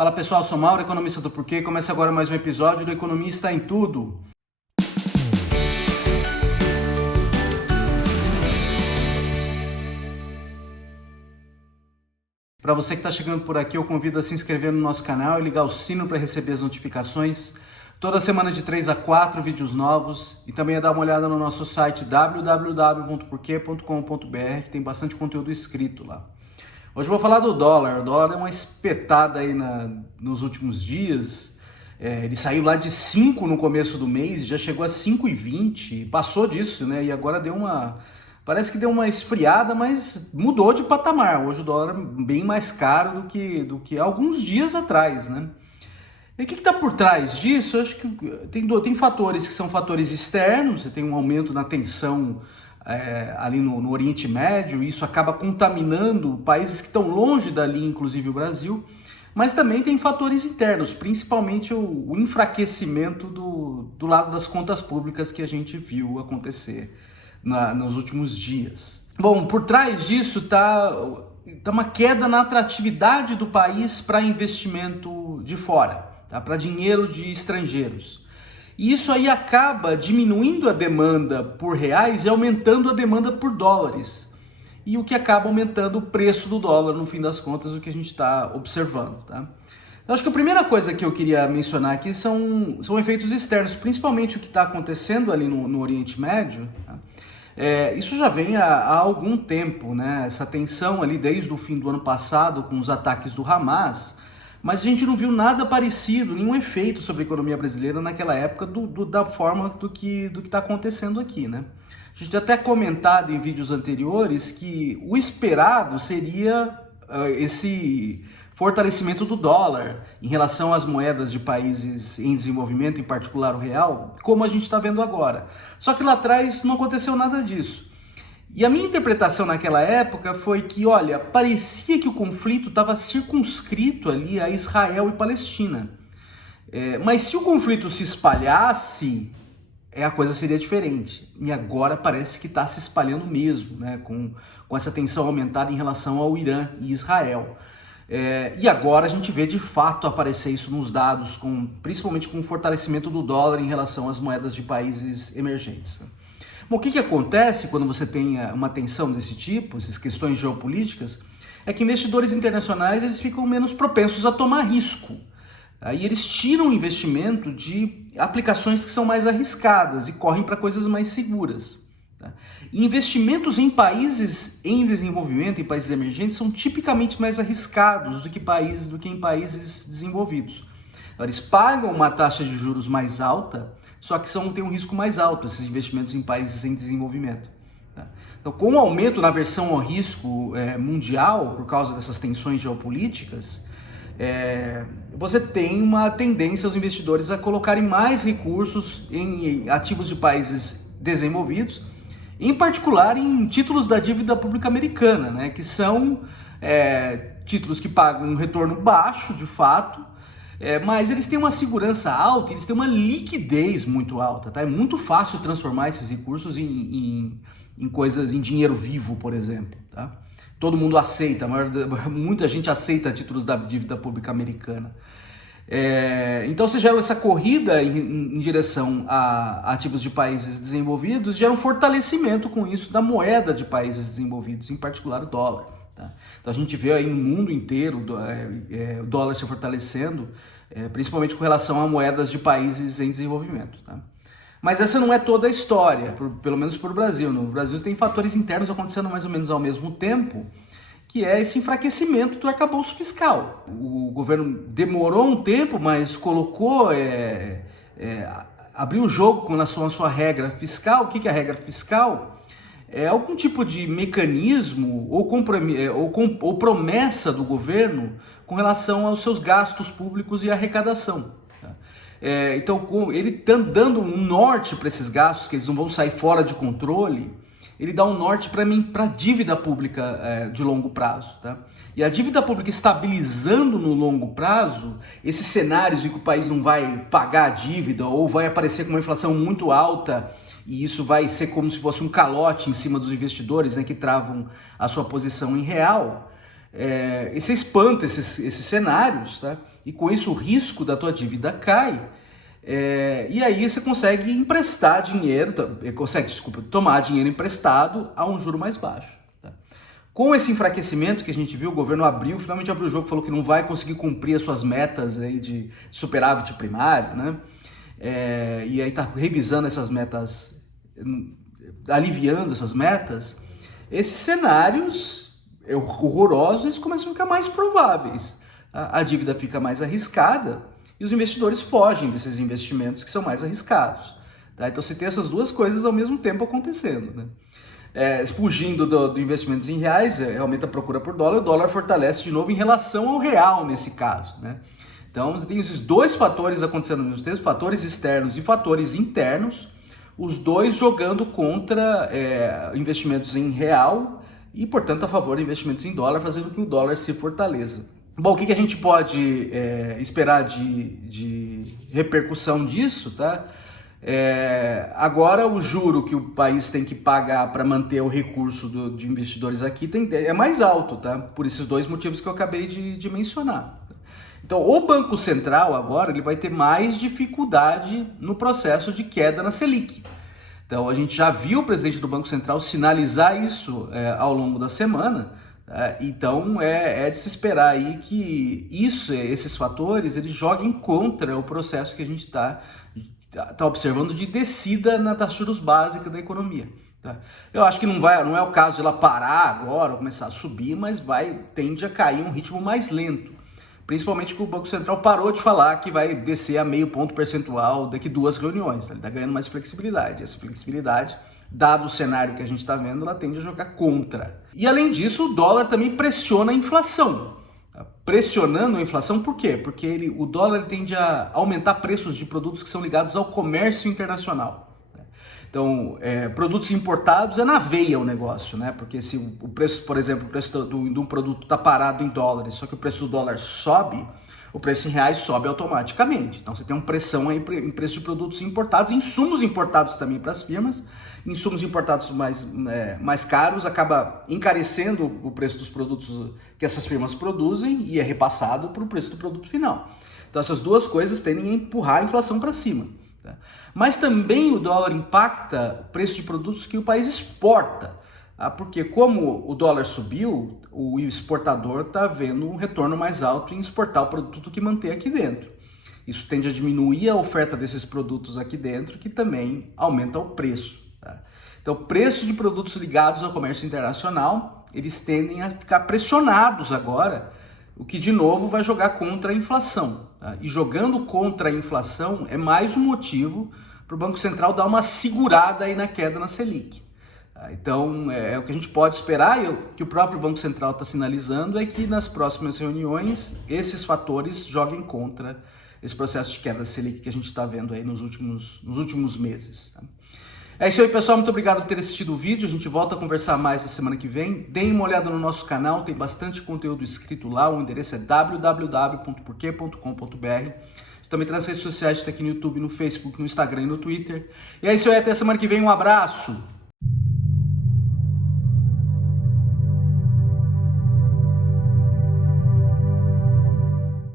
Fala pessoal, sou Mauro, economista do Porquê. Começa agora mais um episódio do Economista em Tudo. Para você que está chegando por aqui, eu convido a se inscrever no nosso canal e ligar o sino para receber as notificações. Toda semana de 3 a 4 vídeos novos e também a dar uma olhada no nosso site www.porquê.com.br, que tem bastante conteúdo escrito lá. Hoje eu vou falar do dólar. O dólar deu uma espetada aí nos últimos dias. Ele saiu lá de 5 no começo do mês, já chegou a 5,20, passou disso, né? E agora parece que deu uma esfriada, mas mudou de patamar. Hoje o dólar é bem mais caro do que alguns dias atrás, né? E o que está por trás disso? Eu acho que tem fatores que são fatores externos. Você tem um aumento na tensão ali no Oriente Médio, e isso acaba contaminando países que estão longe dali, inclusive o Brasil, mas também tem fatores internos, principalmente o enfraquecimento do lado das contas públicas que a gente viu acontecer nos últimos dias. Bom, por trás disso está uma queda na atratividade do país para investimento de fora, tá? Para dinheiro de estrangeiros. E isso aí acaba diminuindo a demanda por reais e aumentando a demanda por dólares. E o que acaba aumentando o preço do dólar, no fim das contas, o que a gente está observando, tá? Então, acho que a primeira coisa que eu queria mencionar aqui são efeitos externos, principalmente o que está acontecendo ali no Oriente Médio, tá? Isso já vem há algum tempo, né? Essa tensão ali desde o fim do ano passado com os ataques do Hamas. Mas a gente não viu nada parecido, nenhum efeito sobre a economia brasileira naquela época da forma do que está acontecendo aqui, né? A gente até comentado em vídeos anteriores que o esperado seria esse fortalecimento do dólar em relação às moedas de países em desenvolvimento, em particular o real, como a gente está vendo agora. Só que lá atrás não aconteceu nada disso. E a minha interpretação naquela época foi que, olha, parecia que o conflito estava circunscrito ali a Israel e Palestina. Mas se o conflito se espalhasse, a coisa seria diferente. E agora parece que está se espalhando mesmo, né? Com essa tensão aumentada em relação ao Irã e Israel. E agora a gente vê de fato aparecer isso nos dados, principalmente com o fortalecimento do dólar em relação às moedas de países emergentes. Bom, o que acontece quando você tem uma tensão desse tipo, essas questões geopolíticas, é que investidores internacionais eles ficam menos propensos a tomar risco. Aí eles tiram o investimento de aplicações que são mais arriscadas e correm para coisas mais seguras. Tá? E investimentos em países em desenvolvimento, em países emergentes, são tipicamente mais arriscados do que em países desenvolvidos. Então, eles pagam uma taxa de juros mais alta, só que tem um risco mais alto, esses investimentos em países em desenvolvimento. Tá? Então, com o aumento na aversão ao risco mundial, por causa dessas tensões geopolíticas, você tem uma tendência aos investidores a colocarem mais recursos em ativos de países desenvolvidos, em particular em títulos da dívida pública americana, né? Que são títulos que pagam um retorno baixo, de fato, mas eles têm uma segurança alta, eles têm uma liquidez muito alta, tá? É muito fácil transformar esses recursos em dinheiro vivo, por exemplo, tá? Todo mundo aceita, muita gente aceita títulos da dívida pública americana. Então você gera essa corrida em direção a ativos de países desenvolvidos, gera um fortalecimento com isso da moeda de países desenvolvidos, em particular o dólar. Tá? Então a gente vê aí no mundo inteiro o dólar se fortalecendo, principalmente com relação a moedas de países em desenvolvimento. Tá? Mas essa não é toda a história, pelo menos para o Brasil. No Brasil tem fatores internos acontecendo mais ou menos ao mesmo tempo, que é esse enfraquecimento do arcabouço fiscal. O governo demorou um tempo, mas abriu o jogo com relação à sua regra fiscal. O que é a regra fiscal? É algum tipo de mecanismo ou promessa do governo com relação aos seus gastos públicos e arrecadação. Tá? Então, ele está dando um norte para esses gastos, que eles não vão sair fora de controle, ele dá um norte para a dívida pública de longo prazo. Tá? E a dívida pública estabilizando no longo prazo, esses cenários em que o país não vai pagar a dívida ou vai aparecer com uma inflação muito alta, e isso vai ser como se fosse um calote em cima dos investidores, né, que travam a sua posição em real, você espanta esses cenários, tá? e com isso o risco da tua dívida cai, e aí você consegue emprestar dinheiro, tomar dinheiro emprestado a um juro mais baixo. Tá? Com esse enfraquecimento que a gente viu, o governo finalmente abriu o jogo, falou que não vai conseguir cumprir as suas metas aí de superávit primário, né? E aí está revisando essas metas, aliviando essas metas. Esses cenários horrorosos começam a ficar mais prováveis. A dívida fica mais arriscada e os investidores fogem desses investimentos que são mais arriscados. Tá? Então você tem essas duas coisas ao mesmo tempo acontecendo. Né? Fugindo do investimentos em reais, aumenta a procura por dólar, o dólar fortalece de novo em relação ao real nesse caso. Né? Então você tem esses dois fatores acontecendo ao mesmo tempo, fatores externos e fatores internos, os dois jogando contra investimentos em real e, portanto, a favor de investimentos em dólar, fazendo com que o dólar se fortaleça. Bom, o que a gente pode esperar de repercussão disso, tá? Agora o juro que o país tem que pagar para manter o recurso de investidores aqui é mais alto, tá? Por esses dois motivos que eu acabei de mencionar. Então, o Banco Central agora ele vai ter mais dificuldade no processo de queda na Selic. Então, a gente já viu o presidente do Banco Central sinalizar isso ao longo da semana. Então, é de se esperar aí que esses fatores, eles joguem contra o processo que a gente está observando de descida na taxa de juros básica da economia. Tá? Eu acho que não é o caso de ela parar agora, começar a subir, mas tende a cair um ritmo mais lento. Principalmente que o Banco Central parou de falar que vai descer a 0,5 ponto percentual daqui 2 reuniões. Tá? Ele está ganhando mais flexibilidade. Essa flexibilidade, dado o cenário que a gente está vendo, ela tende a jogar contra. E além disso, o dólar também pressiona a inflação. Tá? Pressionando a inflação por quê? Porque o dólar tende a aumentar preços de produtos que são ligados ao comércio internacional. Então, produtos importados é na veia o negócio, né? Porque se o preço, por exemplo, o preço de um produto está parado em dólares, só que o preço do dólar sobe, o preço em reais sobe automaticamente. Então, você tem uma pressão aí em preço de produtos importados, insumos importados também para as firmas, insumos importados mais caros, acaba encarecendo o preço dos produtos que essas firmas produzem e é repassado para o preço do produto final. Então, essas duas coisas tendem a empurrar a inflação para cima. Tá? Mas também o dólar impacta o preço de produtos que o país exporta, porque como o dólar subiu, o exportador está vendo um retorno mais alto em exportar o produto do que manter aqui dentro. Isso tende a diminuir a oferta desses produtos aqui dentro, que também aumenta o preço. Tá? Então, o preço de produtos ligados ao comércio internacional, eles tendem a ficar pressionados agora, o que de novo vai jogar contra a inflação. Tá? E jogando contra a inflação é mais um motivo para o Banco Central dar uma segurada aí na queda na Selic. Tá? Então, o que a gente pode esperar, e o que o próprio Banco Central está sinalizando, é que nas próximas reuniões esses fatores joguem contra esse processo de queda da Selic que a gente está vendo aí nos últimos meses. Tá? É isso aí, pessoal. Muito obrigado por ter assistido o vídeo. A gente volta a conversar mais na semana que vem. Deem uma olhada no nosso canal, tem bastante conteúdo escrito lá. O endereço é www.porquê.com.br. Também tem nas redes sociais, está aqui no YouTube, no Facebook, no Instagram e no Twitter. E é isso aí, até a semana que vem. Um abraço!